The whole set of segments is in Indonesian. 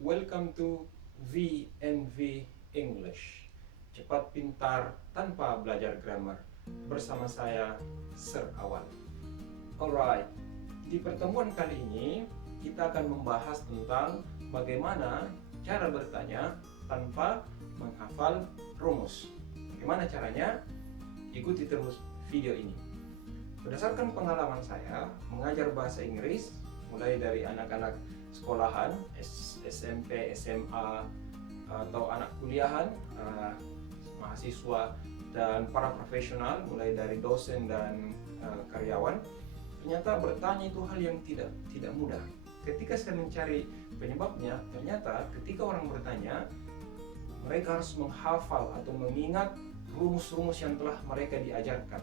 Welcome to VNV English. Cepat pintar tanpa belajar grammar. Bersama saya, Sir Awan. Alright, di pertemuan kali ini kita akan membahas tentang bagaimana cara bertanya tanpa menghafal rumus. Bagaimana caranya? Ikuti terus video ini. Berdasarkan pengalaman saya mengajar bahasa Inggris, mulai dari anak-anak sekolahan, SMP, SMA, atau anak kuliahan, mahasiswa, dan para profesional, mulai dari dosen dan karyawan. Ternyata bertanya itu hal yang tidak mudah. Ketika saya mencari penyebabnya, ternyata ketika orang bertanya, mereka harus menghafal atau mengingat rumus-rumus yang telah mereka diajarkan.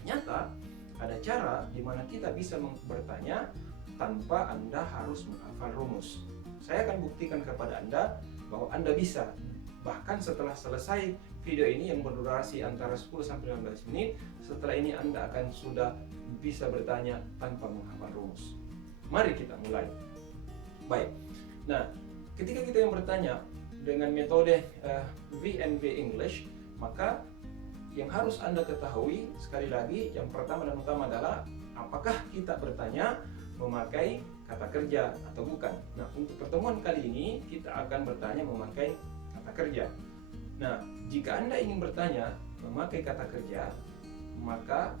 Ternyata ada cara di mana kita bisa bertanya tanpa Anda harus menghafal rumus. Saya akan buktikan kepada Anda bahwa Anda bisa. Bahkan setelah selesai video ini yang berdurasi antara 10-15 menit, setelah ini Anda akan sudah bisa bertanya tanpa menghafal rumus. Mari kita mulai. Baik. Nah, ketika kita yang bertanya dengan metode VNV English, maka yang harus Anda ketahui sekali lagi, yang pertama dan utama adalah apakah kita bertanya memakai kata kerja atau bukan. Nah, untuk pertemuan kali ini kita akan bertanya memakai kata kerja. Nah, jika Anda ingin bertanya memakai kata kerja, maka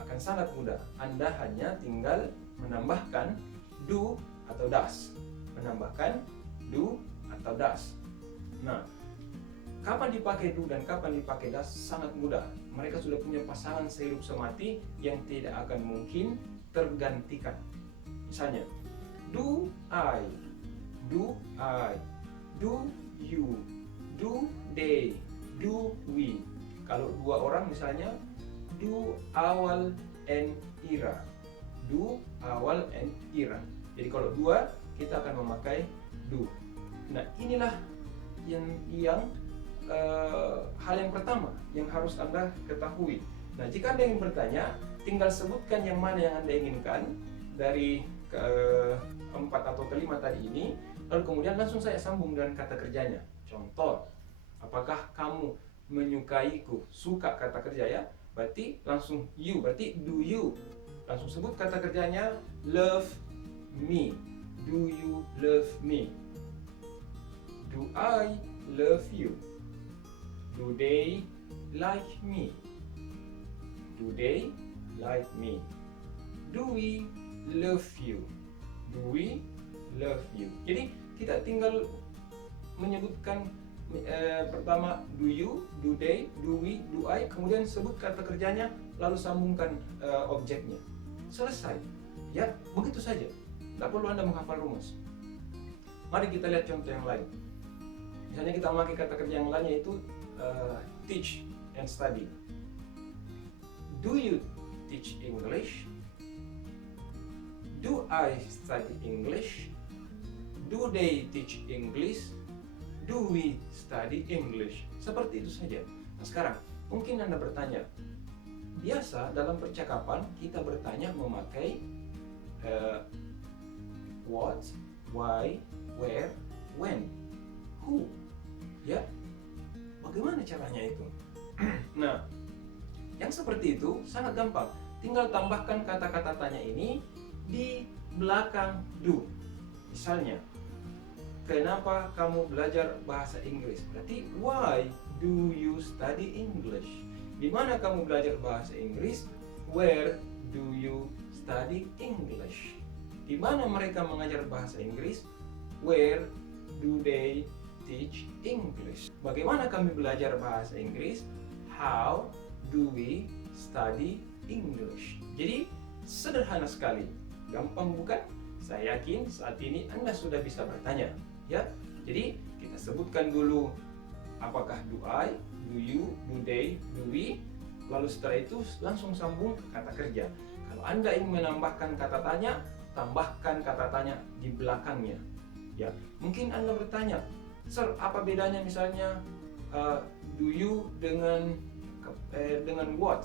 akan sangat mudah. Anda hanya tinggal menambahkan do atau does. Menambahkan do atau does. Nah, kapan dipakai do dan kapan dipakai does sangat mudah. Mereka sudah punya pasangan sehidup semati yang tidak akan mungkin tergantikan. Misalnya, do I, do I, do you, do they, do we. Kalau dua orang misalnya, do, Awal, and Ira. Do, Awal, and Ira. Jadi kalau dua, kita akan memakai do. Nah, inilah yang hal yang pertama yang harus Anda ketahui. Nah, jika Anda ingin bertanya, tinggal sebutkan yang mana yang Anda inginkan dari keempat atau kelima tadi ini, lalu kemudian langsung saya sambung dengan kata kerjanya. Contoh, apakah kamu menyukaiku? Suka kata kerja ya, berarti langsung you, berarti do you. Langsung sebut kata kerjanya, love me. Do you love me? Do I love you? Do they like me? Do they like me? Do we love you? Do we love you? Jadi kita tinggal menyebutkan pertama do you, do they, do we, do I, kemudian sebut kata kerjanya, lalu sambungkan objeknya. Selesai. Ya, begitu saja. Tidak perlu Anda menghafal rumus. Mari kita lihat contoh yang lain. Misalnya kita memakai kata kerja yang lainnya yaitu teach and study. Do you teach English? Do I study English? Do they teach English? Do we study English? Seperti itu saja. Nah, sekarang mungkin Anda bertanya, biasa dalam percakapan kita bertanya memakai what, why, where, when, who. Ya, bagaimana caranya itu? Nah, yang seperti itu sangat gampang. Tinggal tambahkan kata-kata tanya ini di belakang do. Misalnya, kenapa kamu belajar bahasa Inggris? Berarti why do you study English? Di mana kamu belajar bahasa Inggris? Where do you study English? Di mana mereka mengajar bahasa Inggris? Where do they teach English? Bagaimana kami belajar bahasa Inggris? How do we study English? Jadi sederhana sekali, gampang bukan? Saya yakin saat ini Anda sudah bisa bertanya, ya. Jadi kita sebutkan dulu apakah do I, do you, do they, do we. Lalu setelah itu langsung sambung kata kerja. Kalau Anda ingin menambahkan kata tanya, tambahkan kata tanya di belakangnya. Ya, mungkin Anda bertanya, Sir, apa bedanya misalnya do you dengan what?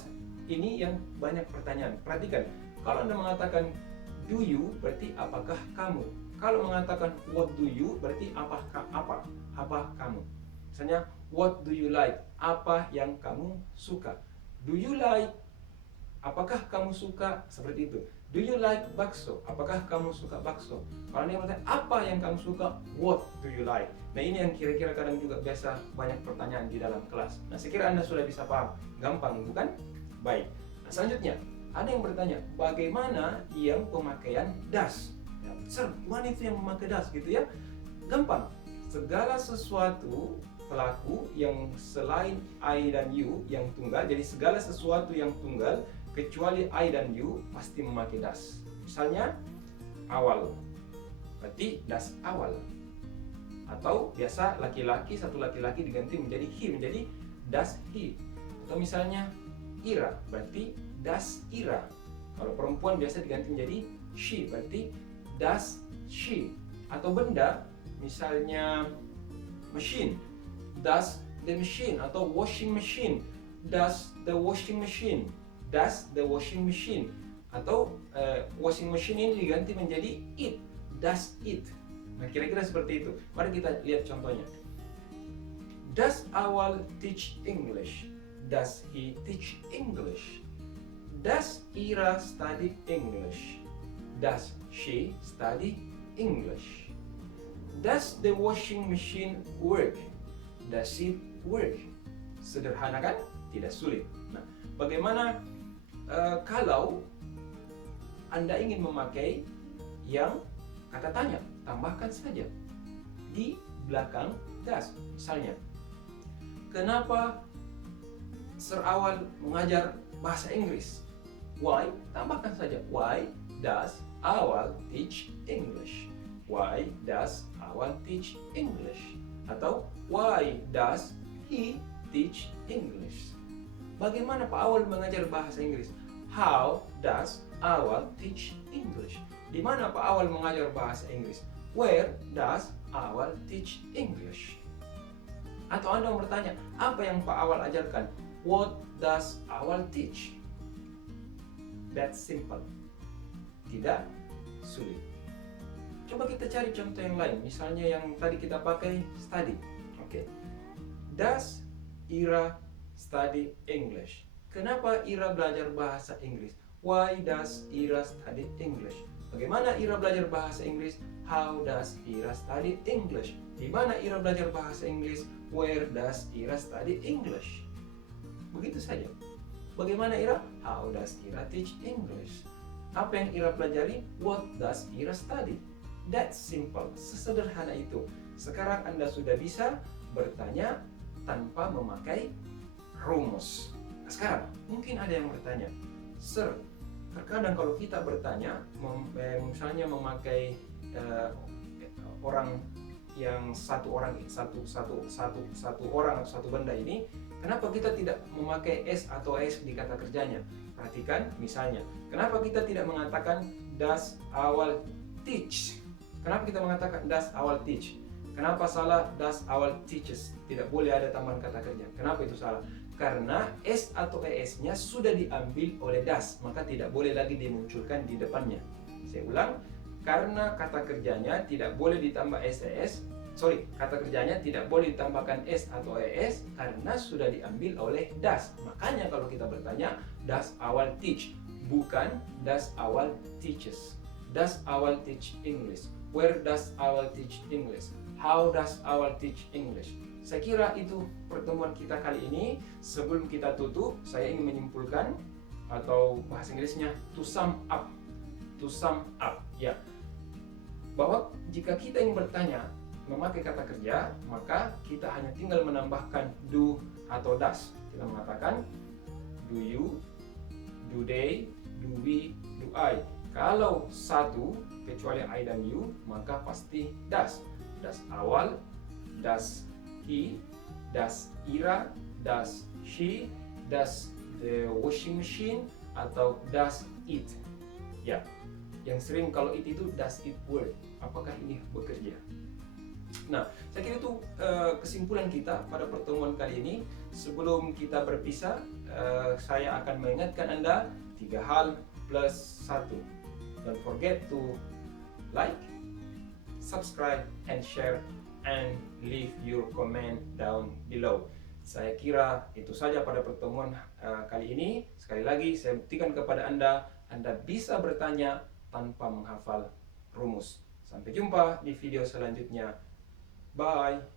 Ini yang banyak pertanyaan. Perhatikan, kalau Anda mengatakan do you, berarti apakah kamu? Kalau mengatakan what do you berarti apa kamu. Misalnya what do you like, apa yang kamu suka. Do you like, apakah kamu suka, seperti itu. Do you like bakso? Apakah kamu suka bakso? Kalau dia bertanya apa yang kamu suka, what do you like? Nah ini yang kira-kira kadang juga biasa banyak pertanyaan di dalam kelas. Nah saya kira Anda sudah bisa paham. Gampang bukan? Baik. Nah selanjutnya ada yang bertanya bagaimana yang pemakaian das? Ya, sir, gimana itu yang memakai das gitu ya? Gampang. Segala sesuatu pelaku yang selain I dan you yang tunggal, jadi segala sesuatu yang tunggal kecuali I dan you pasti memakai das. Misalnya awal, berarti das awal. Atau biasa laki-laki, satu laki-laki diganti menjadi he, menjadi das he. Atau misalnya ira, berarti das ira. Kalau perempuan biasa diganti menjadi she, berarti das she. Atau benda, misalnya machine, das the machine. Atau washing machine, das the washing machine. Das the washing machine. Atau washing machine ini diganti menjadi it, das it. Nah kira-kira seperti itu. Mari kita lihat contohnya. Does Awal teach English? Does he teach English? Does Ira study English? Does she study English? Does the washing machine work? Does it work? Sederhana kan? Tidak sulit. Nah, bagaimana kalau Anda ingin memakai yang kata tanya? Tambahkan saja di belakang das. Misalnya, kenapa Sir Awal mengajar bahasa Inggris? Why? Tambahkan saja. Why does Awal teach English? Why does Awal teach English? Atau why does he teach English? Bagaimana Pak Awal mengajar bahasa Inggris? How does Awal teach English? Di mana Pak Awal mengajar bahasa Inggris? Where does Awal teach English? Atau Anda bertanya, apa yang Pak Awal ajarkan? What does Awal teach? That's simple. Tidak sulit. Coba kita cari contoh yang lain. Misalnya yang tadi kita pakai study. Oke. Does Ira study English? Kenapa Ira belajar bahasa Inggris? Why does Ira study English? Bagaimana Ira belajar bahasa Inggris? How does Ira study English? Di mana Ira belajar bahasa Inggris? Where does Ira study English? Begitu saja. Bagaimana Ira? How does Ira teach English? Apa yang Ira pelajari? What does Ira study? That's simple. Sesederhana itu. Sekarang Anda sudah bisa bertanya tanpa memakai rumus. Nah, sekarang mungkin ada yang bertanya, Sir, terkadang kalau kita bertanya, misalnya memakai orang yang satu orang atau satu benda ini, kenapa kita tidak memakai s atau s di kata kerjanya? Perhatikan, misalnya, kenapa kita tidak mengatakan does Awal teach? Kenapa kita mengatakan does Awal teach? Kenapa salah does Awal teaches? Tidak boleh ada tambahan kata kerja. Kenapa itu salah? Karena S atau ES-nya sudah diambil oleh das, maka tidak boleh lagi dimunculkan di depannya. Saya ulang, karena kata kerjanya tidak boleh ditambah kata kerjanya tidak boleh ditambahkan S atau ES karena sudah diambil oleh das. Makanya kalau kita bertanya, does Awal teach? Bukan does Awal teaches. Does Awal teach English? Where does Awal teach English? How does Awal teach English? Saya kira itu pertemuan kita kali ini. Sebelum kita tutup, saya ingin menyimpulkan, atau bahasa Inggrisnya to sum up. To sum up, ya. Bahwa jika kita ingin bertanya memakai kata kerja, maka kita hanya tinggal menambahkan do atau does. Kita mengatakan do you, do they, do we, do I. Kalau satu kecuali I dan you, maka pasti does. Does Awal, does he, does Ira, does she, does the washing machine, atau does it. Ya, yang sering kalau itu does it work. Apakah ini bekerja? Nah, saya kira itu kesimpulan kita pada pertemuan kali ini. Sebelum kita berpisah, saya akan mengingatkan Anda 3 hal plus 1. Don't forget to like, subscribe and share and leave your comment down below. Saya kira itu saja pada pertemuan kali ini. Sekali lagi saya buktikan kepada Anda bisa bertanya tanpa menghafal rumus. Sampai jumpa di video selanjutnya. Bye.